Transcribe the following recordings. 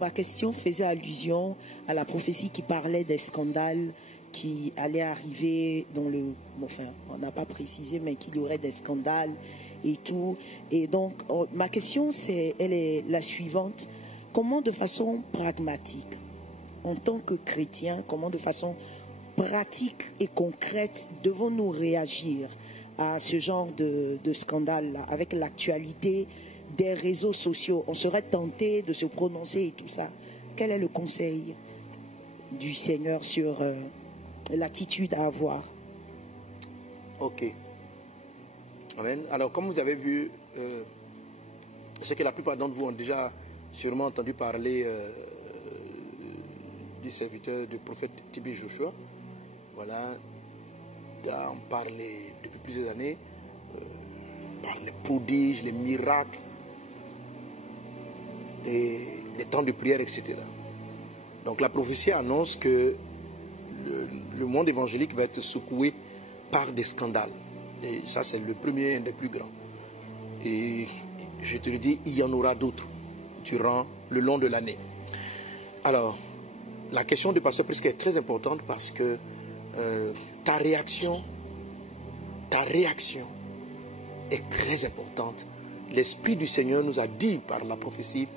Ma question faisait allusion à la prophétie qui parlait des scandales qui allaient arriver dans le... Bon, enfin, on n'a pas précisé, mais qu'il y aurait des scandales et tout. Et donc, ma question, elle est la suivante. Comment de façon pragmatique, en tant que chrétiens, comment de façon pratique et concrète devons-nous réagir à ce genre de scandale-là, avec l'actualité des réseaux sociaux? On serait tenté de se prononcer et tout ça. Quel est le conseil du Seigneur sur l'attitude à avoir? Ok. Amen. Alors, comme vous avez vu, je sais que la plupart d'entre vous ont déjà sûrement entendu parler du serviteur du prophète T.B. Joshua. Voilà. On parle depuis plusieurs années par les prodiges, les miracles, les temps de prière, etc. Donc la prophétie annonce que le monde évangélique va être secoué par des scandales. Et ça, c'est le premier, un des plus grands. Et je te le dis, il y en aura d'autres durant le long de l'année. Alors, la question de Pasteur Prisca est très importante parce que ta réaction est très importante. L'Esprit du Seigneur nous a dit par la prophétie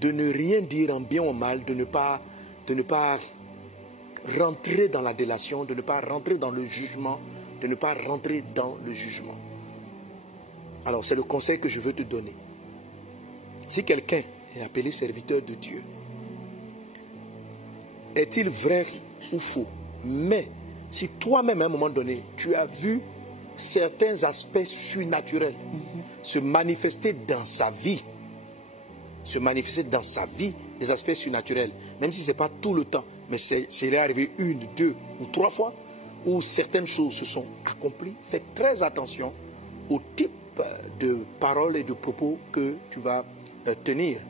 de ne rien dire en bien ou en mal, de ne pas rentrer dans la délation, de ne pas rentrer dans le jugement, de ne pas rentrer dans le jugement. Alors c'est le conseil que je veux te donner. Si quelqu'un est appelé serviteur de Dieu, est-il vrai ou faux? Mais si toi-même à un moment donné, tu as vu certains aspects surnaturels se manifester dans sa vie, des aspects surnaturels, même si ce n'est pas tout le temps, mais c'est arrivé 1, 2 ou 3 fois, où certaines choses se sont accomplies, fais très attention au type de paroles et de propos que tu vas tenir.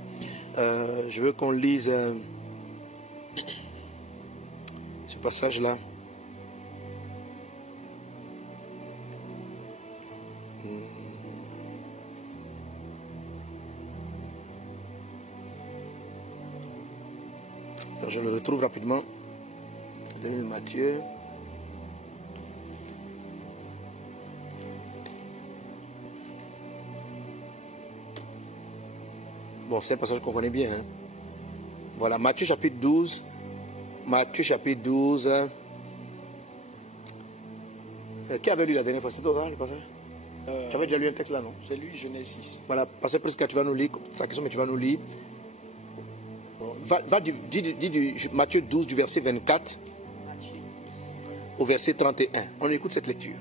Je veux qu'on lise ce passage-là. Je le retrouve rapidement. De Matthieu. Bon, c'est un passage qu'on connaît bien. Hein? Voilà, Matthieu chapitre 12. Matthieu chapitre 12. Qui avait lu la dernière fois? C'est toi, le passage? Tu avais déjà lu un texte là, non? J'ai lu Genèse 6. Voilà, Pasteur Prisca, tu vas nous lire ta question, mais tu vas nous lire. Dis du Matthieu 12, du verset 24 au verset 31. On écoute cette lecture.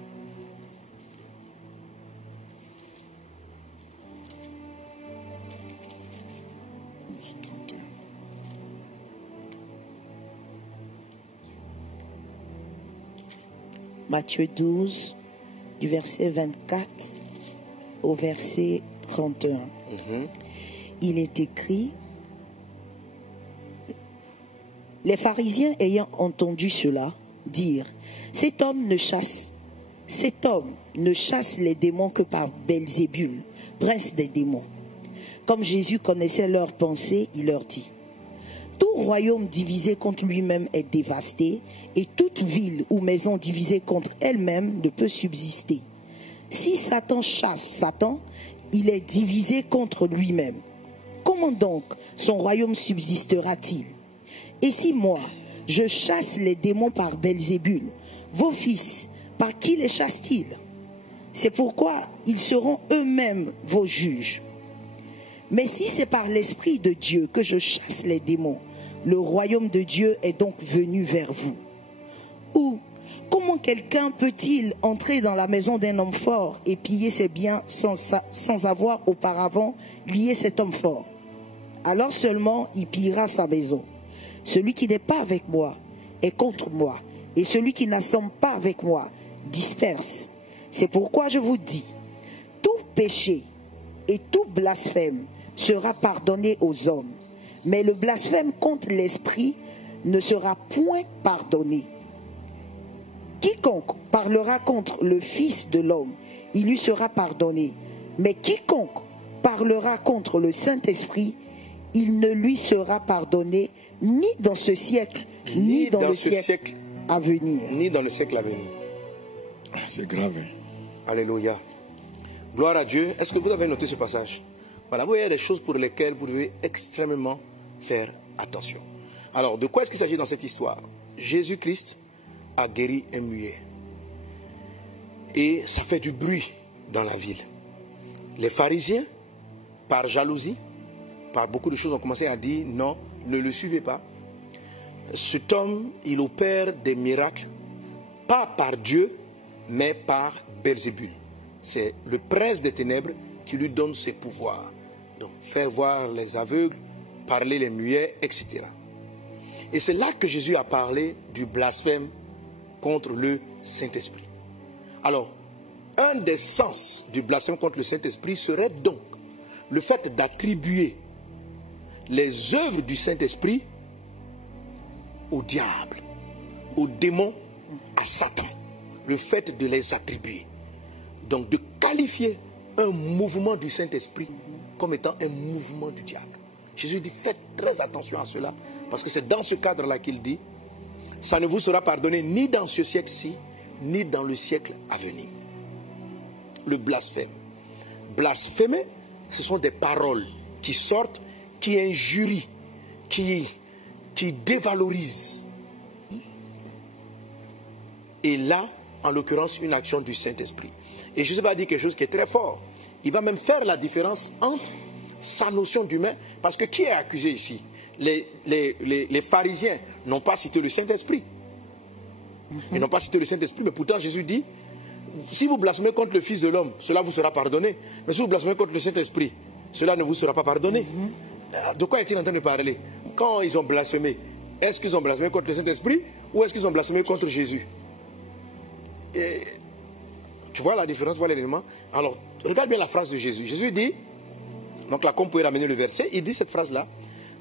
Matthieu 12, du verset 24 au verset 31. Il est écrit: les pharisiens ayant entendu cela dire, cet homme ne chasse les démons que par Belzébul, prince des démons. Comme Jésus connaissait leurs pensées, il leur dit, tout royaume divisé contre lui-même est dévasté, et toute ville ou maison divisée contre elle-même ne peut subsister. Si Satan chasse Satan, il est divisé contre lui-même. Comment donc son royaume subsistera-t-il? Et si moi, je chasse les démons par Belzébul, vos fils, par qui les chassent-ils? C'est pourquoi ils seront eux-mêmes vos juges. Mais si c'est par l'Esprit de Dieu que je chasse les démons, le royaume de Dieu est donc venu vers vous. Ou, comment quelqu'un peut-il entrer dans la maison d'un homme fort et piller ses biens sans avoir auparavant lié cet homme fort? Alors seulement il pillera sa maison. Celui qui n'est pas avec moi est contre moi, et celui qui n'assemble pas avec moi disperse. C'est pourquoi je vous dis, tout péché et tout blasphème sera pardonné aux hommes, mais le blasphème contre l'Esprit ne sera point pardonné. Quiconque parlera contre le Fils de l'homme, il lui sera pardonné, mais quiconque parlera contre le Saint-Esprit, il ne lui sera pardonné ni dans ce siècle, ni dans le siècle à venir. Ni dans le siècle à venir. C'est grave. Hein? Alléluia. Gloire à Dieu. Est-ce que vous avez noté ce passage? Voilà, vous voyez des choses pour lesquelles vous devez extrêmement faire attention. Alors, de quoi est-ce qu'il s'agit dans cette histoire? Jésus-Christ a guéri un muet. Et ça fait du bruit dans la ville. Les pharisiens, par jalousie, par beaucoup de choses, ont commencé à dire non, ne le suivez pas. Cet homme, il opère des miracles, pas par Dieu, mais par Belzébul. C'est le prince des ténèbres qui lui donne ses pouvoirs. Donc, faire voir les aveugles, parler les muets, etc. Et c'est là que Jésus a parlé du blasphème contre le Saint-Esprit. Alors, un des sens du blasphème contre le Saint-Esprit serait donc le fait d'attribuer les œuvres du Saint-Esprit au diable, au démon, à Satan. Le fait de les attribuer. Donc de qualifier un mouvement du Saint-Esprit comme étant un mouvement du diable. Jésus dit, faites très attention à cela, parce que c'est dans ce cadre-là qu'il dit, ça ne vous sera pardonné ni dans ce siècle-ci, ni dans le siècle à venir. Le blasphème. Blasphémer, ce sont des paroles qui sortent, qui injurient, qui dévalorisent. Et là, en l'occurrence, une action du Saint-Esprit. Et Jésus va dire quelque chose qui est très fort. Il va même faire la différence entre sa notion d'humain, parce que qui est accusé ici? Les pharisiens n'ont pas cité le Saint-Esprit. Ils n'ont pas cité le Saint-Esprit, mais pourtant Jésus dit, si vous blasphémez contre le Fils de l'homme, cela vous sera pardonné. Mais si vous blasphémez contre le Saint-Esprit, cela ne vous sera pas pardonné. De quoi est-il en train de parler? Quand ils ont blasphémé, est-ce qu'ils ont blasphémé contre le Saint-Esprit ou est-ce qu'ils ont blasphémé contre Jésus? Et, tu vois la différence, tu vois l'élément? Alors, regarde bien la phrase de Jésus. Jésus dit, donc là, comme vous pouvez ramener le verset, il dit cette phrase-là,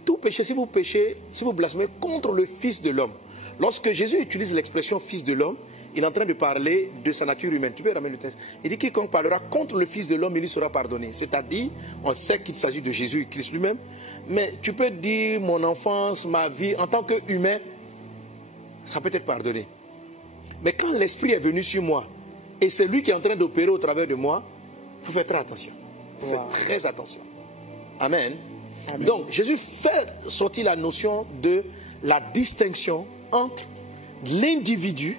tout péché, si vous blasphémez contre le Fils de l'homme. Lorsque Jésus utilise l'expression Fils de l'homme, il est en train de parler de sa nature humaine. Tu peux ramener le texte. Il dit, quiconque parlera contre le Fils de l'homme, il lui sera pardonné. C'est-à-dire, on sait qu'il s'agit de Jésus, Christ lui-même, mais tu peux dire mon enfance, ma vie, en tant qu'humain, ça peut être pardonné. Mais quand l'Esprit est venu sur moi, et c'est lui qui est en train d'opérer au travers de moi, il faut faire très attention. Il faut faire très attention. Amen. Amen. Donc, Jésus fait sortir la notion de la distinction entre l'individu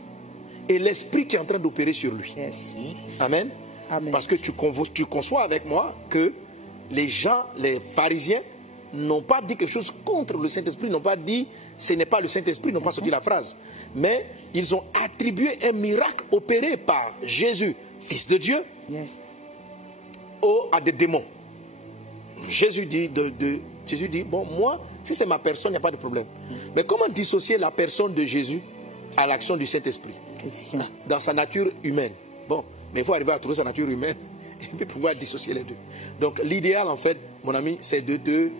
et l'Esprit qui est en train d'opérer sur lui. Yes. Amen. Amen. Parce que tu conçois avec moi que les gens, les pharisiens, n'ont pas dit quelque chose contre le Saint-Esprit, n'ont pas dit ce n'est pas le Saint-Esprit, n'ont pas sorti la phrase. Mais ils ont attribué un miracle opéré par Jésus, Fils de Dieu, Yes. à des démons. Jésus dit, bon, moi, si c'est ma personne, il n'y a pas de problème. Mais comment dissocier la personne de Jésus à l'action du Saint-Esprit dans sa nature humaine? Bon, mais il faut arriver à trouver sa nature humaine et puis pouvoir dissocier les deux. Donc l'idéal, en fait, mon ami, c'est de te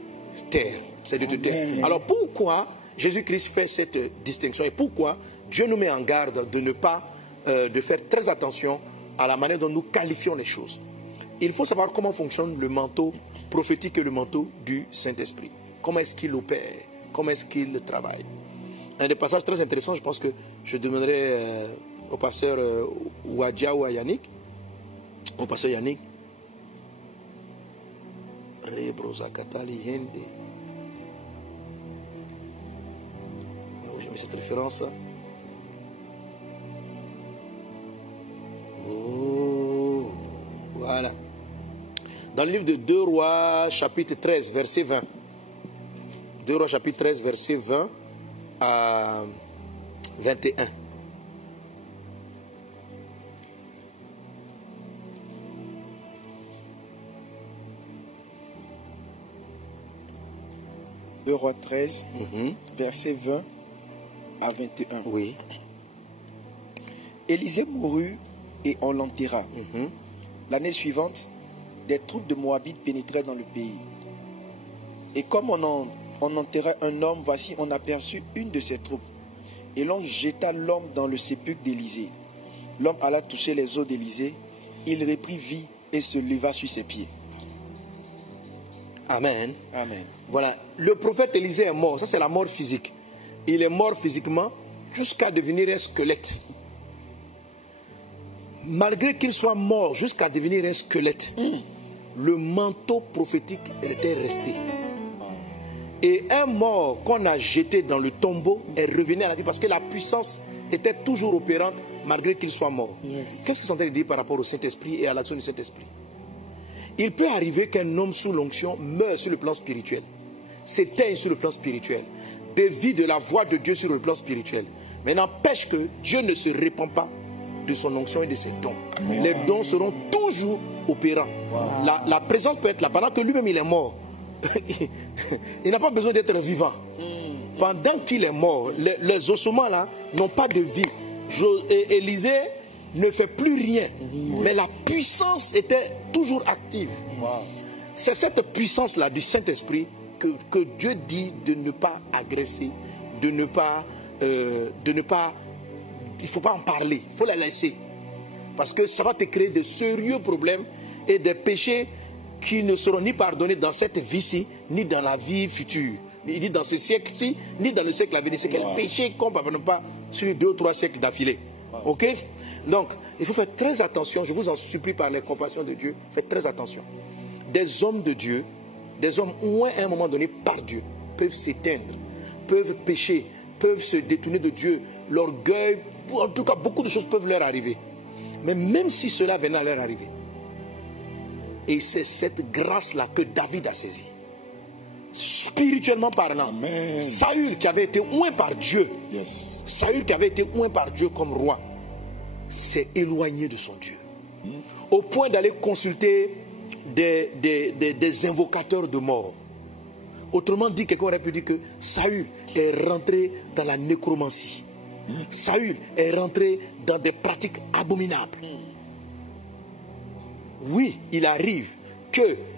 taire. C'est de te taire. Alors pourquoi Jésus-Christ fait cette distinction et pourquoi Dieu nous met en garde de ne pas, de faire très attention à la manière dont nous qualifions les choses? Il faut savoir comment fonctionne le manteau prophétique et le manteau du Saint-Esprit. Comment est-ce qu'il opère? Comment est-ce qu'il travaille? Un des passages très intéressants, je pense que je demanderai au pasteur Ouadja ou à Yannick, au pasteur Yannick. J'ai mis cette référence. Oh, voilà. Dans le livre de 2 Rois, chapitre 13, verset 20. 2 Rois, chapitre 13, verset 20 à 21. Deux Rois 13, verset 20 à 21. Oui. Élisée mourut et on l'enterra. L'année suivante, des troupes de Moabites pénétrèrent dans le pays. Et comme on enterrait un homme, voici, on aperçut une de ces troupes. Et l'on jeta l'homme dans le sépulcre d'Élisée. L'homme alla toucher les os d'Élisée. Il reprit vie et se leva sur ses pieds. Amen. Amen. Voilà. Le prophète Élisée est mort. Ça, c'est la mort physique. Il est mort physiquement jusqu'à devenir un squelette. Malgré qu'il soit mort jusqu'à devenir un squelette, le manteau prophétique était resté. Et un mort qu'on a jeté dans le tombeau est revenu à la vie parce que la puissance était toujours opérante malgré qu'il soit mort. Yes. Qu'est-ce que c'est en train de dire par rapport au Saint-Esprit et à l'action du Saint-Esprit? Il peut arriver qu'un homme sous l'onction meure sur le plan spirituel, s'éteigne sur le plan spirituel, dévie de la voix de Dieu sur le plan spirituel, mais n'empêche que Dieu ne se répand pas de son onction et de ses dons. Amen. Les dons seront toujours opérants. Wow. La présence peut être là pendant que lui-même il est mort. Il n'a pas besoin d'être vivant. Pendant qu'il est mort, les ossements là n'ont pas de vie. Élisée ne fait plus rien, mais la puissance était toujours active. Wow. C'est cette puissance là du Saint-Esprit que Dieu dit de ne pas agresser, de ne pas, il ne faut pas en parler, il faut la laisser. Parce que ça va te créer de sérieux problèmes et des péchés qui ne seront ni pardonnés dans cette vie-ci, ni dans la vie future. Il dit dans ce siècle-ci, ni dans le siècle à venir. C'est quel péché qu'on ne pardonne pas sur 2 ou 3 siècles d'affilée. Ok? Donc, il faut faire très attention. Je vous en supplie par les compassions de Dieu. Faites très attention. Des hommes de Dieu, des hommes où à un moment donné par Dieu, peuvent s'éteindre, peuvent pécher, peuvent se détourner de Dieu. L'orgueil, en tout cas, beaucoup de choses peuvent leur arriver. Mais même si cela venait à leur arriver, et c'est cette grâce-là que David a saisie. Spirituellement parlant, Amen. Saül qui avait été oint par Dieu, Yes. Saül qui avait été oint par Dieu comme roi, s'est éloigné de son Dieu. Au point d'aller consulter des invocateurs de mort. Autrement dit, quelqu'un aurait pu dire que Saül est rentré dans la nécromancie. Saül est rentré dans des pratiques abominables. Oui, il arrive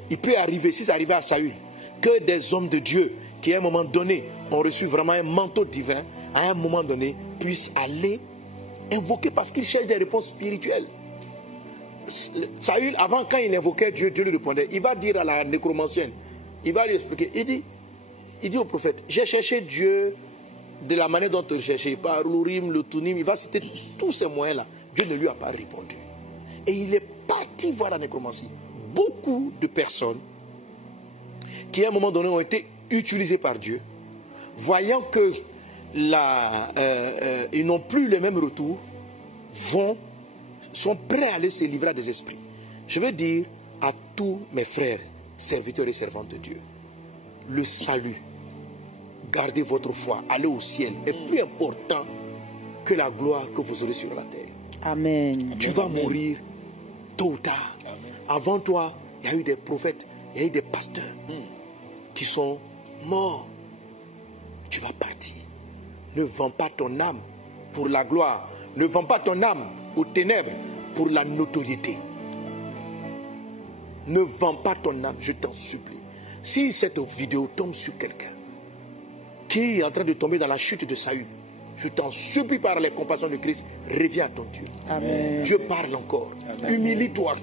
il peut arriver, si ça arrivait à Saül, que des hommes de Dieu qui à un moment donné ont reçu vraiment un manteau divin, à un moment donné puissent aller invoquer parce qu'ils cherchent des réponses spirituelles. Saül, avant, quand il invoquait Dieu, Dieu lui répondait. Il va dire à la nécromancienne, il va lui expliquer, il dit au prophète, j'ai cherché Dieu de la manière dont tu le cherchais, par l'Urim, le Tunim, il va citer tous ces moyens-là. Dieu ne lui a pas répondu. Et il est parti voir la nécromancie. Beaucoup de personnes qui à un moment donné ont été utilisées par Dieu, voyant que ils n'ont plus le même retour, sont prêts à aller se livrer à des esprits. Je veux dire à tous mes frères, serviteurs et servantes de Dieu, le salut, gardez votre foi, allez au ciel est plus important que la gloire que vous aurez sur la terre. Amen. Tu vas mourir tôt ou tard. Amen. Avant toi, il y a eu des prophètes, il y a eu des pasteurs qui sont morts. Tu vas partir. Ne vends pas ton âme pour la gloire. Ne vends pas ton âme aux ténèbres pour la notoriété. Ne vends pas ton âme, je t'en supplie. Si cette vidéo tombe sur quelqu'un qui est en train de tomber dans la chute de Saül, je t'en supplie par les compassions de Christ, reviens à ton Dieu. Amen. Dieu parle encore. Amen. Humilie-toi.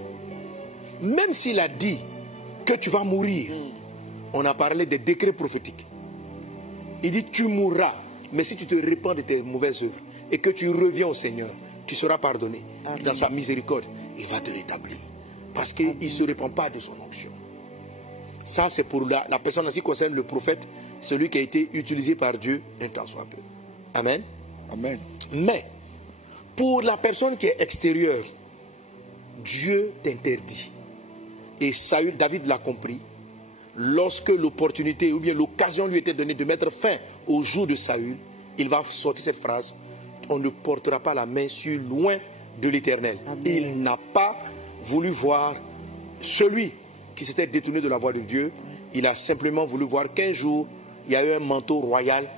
Même s'il a dit que tu vas mourir, on a parlé des décrets prophétiques. Il dit tu mourras, mais si tu te répands de tes mauvaises œuvres et que tu reviens au Seigneur, tu seras pardonné. Amen. Dans sa miséricorde, il va te rétablir. Parce qu'il ne se répand pas de son onction. Ça, c'est pour la personne qui concerne le prophète, celui qui a été utilisé par Dieu un temps soit peu. Amen. Amen. Mais, pour la personne qui est extérieure, Dieu t'interdit. Et Saül, David l'a compris. Lorsque l'opportunité ou bien l'occasion lui était donnée de mettre fin au jour de Saül, il va sortir cette phrase: on ne portera pas la main sur loin de l'Éternel. Il n'a pas voulu voir celui qui s'était détourné de la voie de Dieu. Il a simplement voulu voir qu'un jour, il y a eu un manteau royal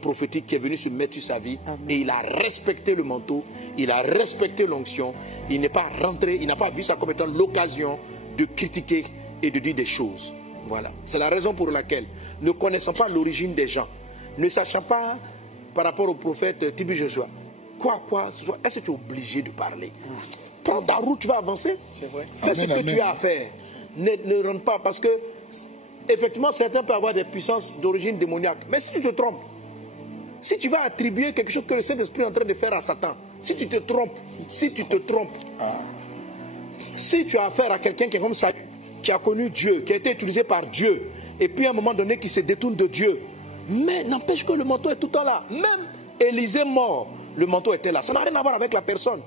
prophétique qui est venu se mettre sur sa vie. Amen. Et il a respecté le manteau, il a respecté l'onction. Il n'est pas rentré, il n'a pas vu ça comme étant l'occasion de critiquer et de dire des choses. Voilà. C'est la raison pour laquelle, ne connaissant pas l'origine des gens, ne sachant pas par rapport au prophète Tibi Joshua, est-ce que tu es obligé de parler? Prends ta route, tu vas avancer. C'est vrai. Fais ce que tu as à faire. Ne rentre pas parce que effectivement, certains peuvent avoir des puissances d'origine démoniaque. Mais si tu te trompes, si tu vas attribuer quelque chose que le Saint-Esprit est en train de faire à Satan, si tu te trompes, si tu as affaire à quelqu'un qui est comme ça, qui a connu Dieu, qui a été utilisé par Dieu, et puis à un moment donné qui se détourne de Dieu, mais n'empêche que le manteau est tout le temps là. Même Élisée mort, le manteau était là. Ça n'a rien à voir avec la personne.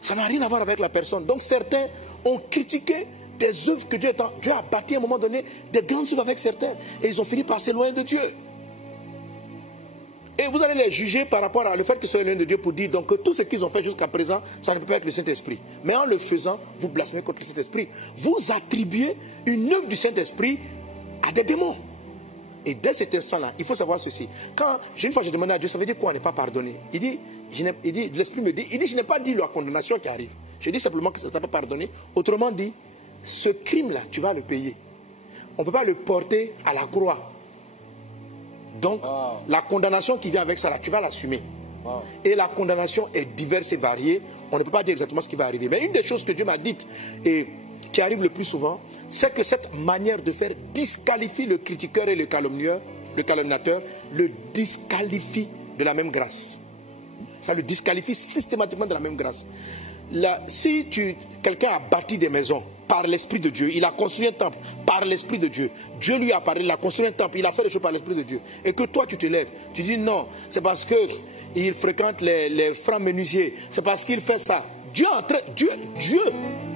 Ça n'a rien à voir avec la personne. Donc certains ont critiqué des œuvres que Dieu a bâties à un moment donné, des grandes œuvres avec certains, et ils ont fini par s'éloigner de Dieu. Et vous allez les juger par rapport à le fait qu'ils soient éloignés de Dieu pour dire donc que tout ce qu'ils ont fait jusqu'à présent, ça ne peut pas être le Saint-Esprit. Mais en le faisant, vous blasphémez contre le Saint-Esprit. Vous attribuez une œuvre du Saint-Esprit à des démons. Et dès cet instant-là, il faut savoir ceci. Quand une fois je demandais à Dieu, ça veut dire quoi, on n'est pas pardonné? Il dit, l'Esprit me dit, je n'ai pas dit la condamnation qui arrive. Je dis simplement que ça ne t'a pas pardonné. Autrement dit, ce crime-là, tu vas le payer. On ne peut pas le porter à la croix. Donc, la condamnation qui vient avec ça, là, tu vas l'assumer. Et la condamnation est diverse et variée. On ne peut pas dire exactement ce qui va arriver. Mais une des choses que Dieu m'a dites et qui arrive le plus souvent, c'est que cette manière de faire disqualifie le critiqueur et le calomniateur, le disqualifie de la même grâce. Ça le disqualifie systématiquement de la même grâce. Là, si quelqu'un a bâti des maisons par l'Esprit de Dieu, il a construit un temple par l'Esprit de Dieu, Dieu lui a parlé, il a construit un temple, il a fait des choses par l'Esprit de Dieu, et que toi tu te lèves, tu dis non, c'est parce qu'il fréquente les francs menuisiers, c'est parce qu'il fait ça. Dieu,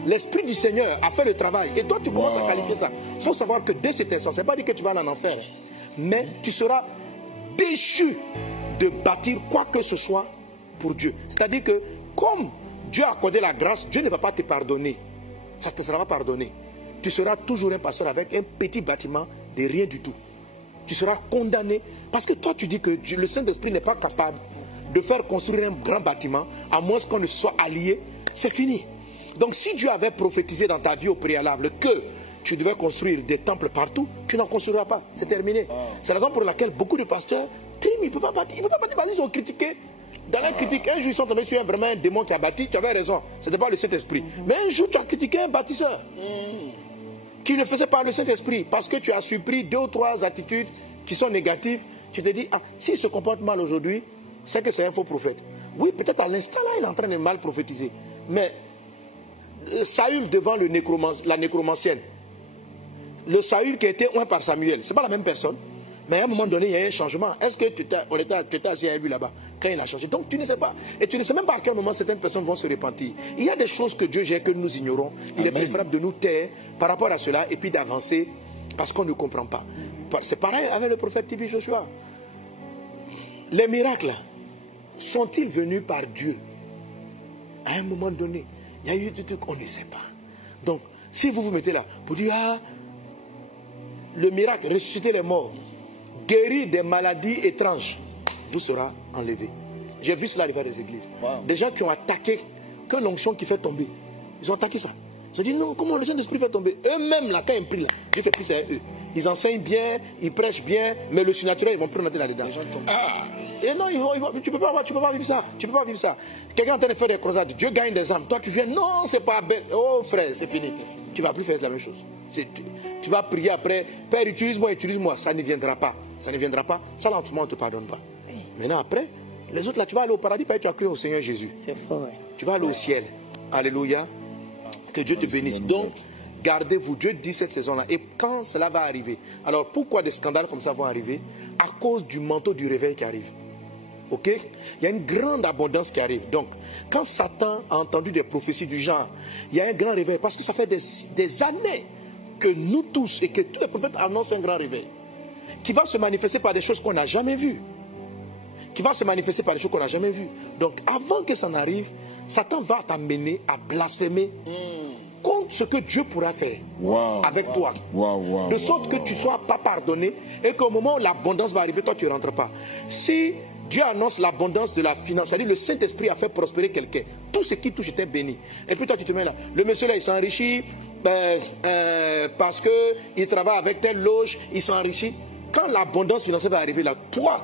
l'Esprit du Seigneur a fait le travail, et toi tu commences à qualifier ça. Il faut savoir que dès cet instant, ce n'est pas dit que tu vas aller en enfer, mais tu seras déchu de bâtir quoi que ce soit pour Dieu. C'est-à-dire que comme Dieu a accordé la grâce, Dieu ne va pas te pardonner. Ça ne te sera pas pardonné. Tu seras toujours un pasteur avec un petit bâtiment de rien du tout. Tu seras condamné parce que toi tu dis que le Saint-Esprit n'est pas capable de faire construire un grand bâtiment à moins qu'on ne soit allié. C'est fini. Donc si Dieu avait prophétisé dans ta vie au préalable que tu devais construire des temples partout, tu n'en construiras pas. C'est terminé. C'est la raison pour laquelle beaucoup de pasteurs, ils ne peuvent pas bâtir. Ils ne peuvent pas bâtir parce qu'ils ont critiqué. Dans la critique, un jour ils sont tombés sur vraiment un démon qui a bâti, tu avais raison, ce n'était pas le Saint-Esprit. Mais un jour tu as critiqué un bâtisseur qui ne faisait pas le Saint-Esprit parce que tu as surpris 2 ou 3 attitudes qui sont négatives. Tu te dis, ah, s'il se comporte mal aujourd'hui, c'est que c'est un faux prophète. Oui, peut-être à l'instant là, il est en train de mal prophétiser. Mais Saül devant la nécromancienne, le Saül qui a été oint par Samuel, ce n'est pas la même personne. Mais à un moment donné, il y a eu un changement. Est-ce que tu étais assis à lui là-bas quand il a changé? Donc tu ne sais pas. Et tu ne sais même pas à quel moment certaines personnes vont se repentir. Il y a des choses que Dieu gère que nous ignorons. Il est préférable de nous taire par rapport à cela et puis d'avancer parce qu'on ne comprend pas. C'est pareil avec le prophète Tibi Joshua. Les miracles sont-ils venus par Dieu? À un moment donné, il y a eu des trucs qu'on ne sait pas. Donc, si vous vous mettez là pour dire, ah, le miracle, ressusciter les morts, guérir des maladies étranges, vous sera enlevé. J'ai vu cela arriver à des églises. Des gens qui ont attaqué que l'onction qui fait tomber. Ils ont attaqué ça. J'ai dit non, comment le Saint-Esprit fait tomber? Eux-mêmes, là, quand ils prient, là, Dieu fait plus à eux. Ils enseignent bien, ils prêchent bien, mais le surnaturel, ils vont plus noter là-dedans. Et non, tu ne peux pas vivre ça. Tu peux pas vivre ça. Quelqu'un est en train de faire des croisades, Dieu gagne des âmes. Toi, tu viens, non, c'est pas bête. Oh frère, c'est fini. Tu ne vas plus faire la même chose. Tu vas prier après, Père, utilise-moi. Ça ne viendra pas. Ça ne viendra pas. Ça, lentement, on ne te pardonne pas. Maintenant, après, les autres, là, tu vas aller au paradis parce que tu as cru au Seigneur Jésus. C'est fort, ouais. Tu vas aller au ciel. Alléluia. Que Dieu te bénisse. Donc, gardez-vous. Dieu dit cette saison-là. Et quand cela va arriver, alors pourquoi des scandales comme ça vont arriver? À cause du manteau du réveil qui arrive. Ok? Il y a une grande abondance qui arrive. Donc, quand Satan a entendu des prophéties du genre, il y a un grand réveil. Parce que ça fait des années que nous tous et que tous les prophètes annoncent un grand réveil. Qui va se manifester par des choses qu'on n'a jamais vues. Qui va se manifester par des choses qu'on n'a jamais vues. Donc, avant que ça n'arrive, Satan va t'amener à blasphémer contre ce que Dieu pourra faire avec toi. De sorte que tu ne sois pas pardonné et qu'au moment où l'abondance va arriver, toi tu ne rentres pas. Si Dieu annonce l'abondance de la finance, c'est-à-dire le Saint-Esprit a fait prospérer quelqu'un, tout ce qui touche était béni. Et puis toi tu te mets là, le monsieur là il s'enrichit parce qu'il travaille avec telle loge, il s'enrichit. Quand l'abondance financière va arriver là, toi,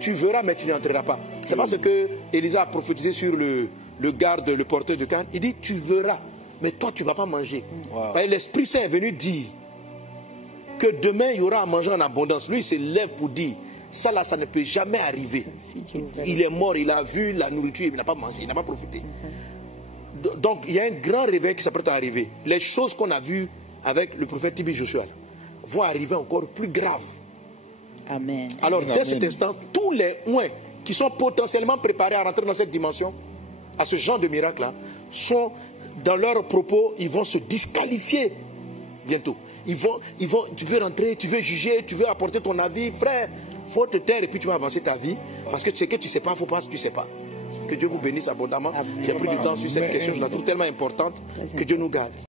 tu verras mais tu n'entreras pas. C'est parce que Élisa a prophétisé sur le garde, le porteur de Cannes. Il dit tu verras, mais toi tu ne vas pas manger. L'Esprit Saint est venu dire que demain il y aura à manger en abondance. Lui, il se lève pour dire, ça là, ça ne peut jamais arriver. Il est mort, il a vu la nourriture, il n'a pas mangé, il n'a pas profité. Donc, il y a un grand réveil qui s'apprête à arriver. Les choses qu'on a vues avec le prophète Tibi Joshua vont arriver encore plus graves. Amen. Alors, Amen. dès cet instant, tous les oins qui sont potentiellement préparés à rentrer dans cette dimension, à ce genre de miracle-là, sont dans leurs propos, ils vont se disqualifier bientôt. Tu veux rentrer, tu veux juger, tu veux apporter ton avis, frère, il faut te taire et puis tu vas avancer ta vie. Parce que ce que tu ne sais pas, il ne faut pas ce que tu ne sais pas. Que Dieu vous bénisse abondamment. J'ai pris du temps sur cette question, je la trouve tellement importante. Que Dieu nous garde.